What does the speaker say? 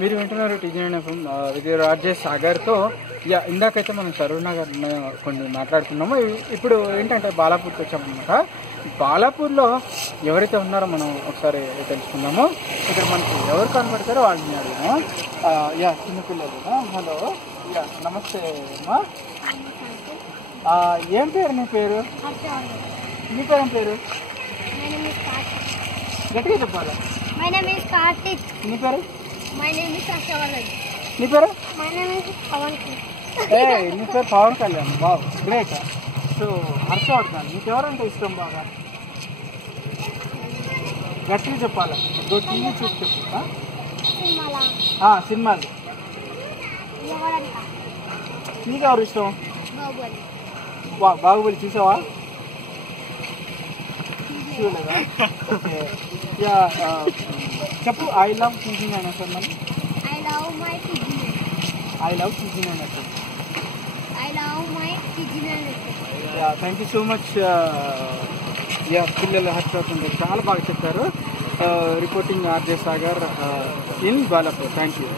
మీరు వింటున్నారు టీజీ9 ఎఫ్ఎం విజయ రాజేష్ సాగర్తో. ఇందాకైతే మనం సరూర్ నగర్ కొన్ని మాట్లాడుకున్నాము. ఇప్పుడు ఏంటంటే బాలాపూర్కి వచ్చామన్నమాట. బాలాపూర్లో ఎవరైతే ఉన్నారో మనం ఒకసారి తెలుసుకుందాము. ఇక్కడ మనకి ఎవరు కనపడతారో వాళ్ళని అడిగాము. చిన్నపిల్లలు. హలో, నమస్తే అమ్మా. ఏం పేరు నీ పేరు? నీ పేరు ఏం పేరు? గట్టిగా చెప్పాలి. నీ పేరు? నీ పేరు? నీ పేరు పవన్ కళ్యాణ్. బాబు గ్రేట్. సో హర్షవర్ధన్. నీకెవరంటే ఇష్టం బాగా? గట్టిగా చెప్పాలి. టీవీ చూసి చెప్పు. సినిమాలు నీకెవరు ఇష్టం? బాహుబలి చూసావా? చూడలేదా? ఓకే. చెప్పు. ఐ లవ్ టీజీ9 ఎఫ్ఎం అని. I love TG nine FM. Thank you so much. పిల్లలు హర్షవర్ధన్ చాలా బాగా చెప్పారు. Reporting RJ Sagar in Balapur. Thank you.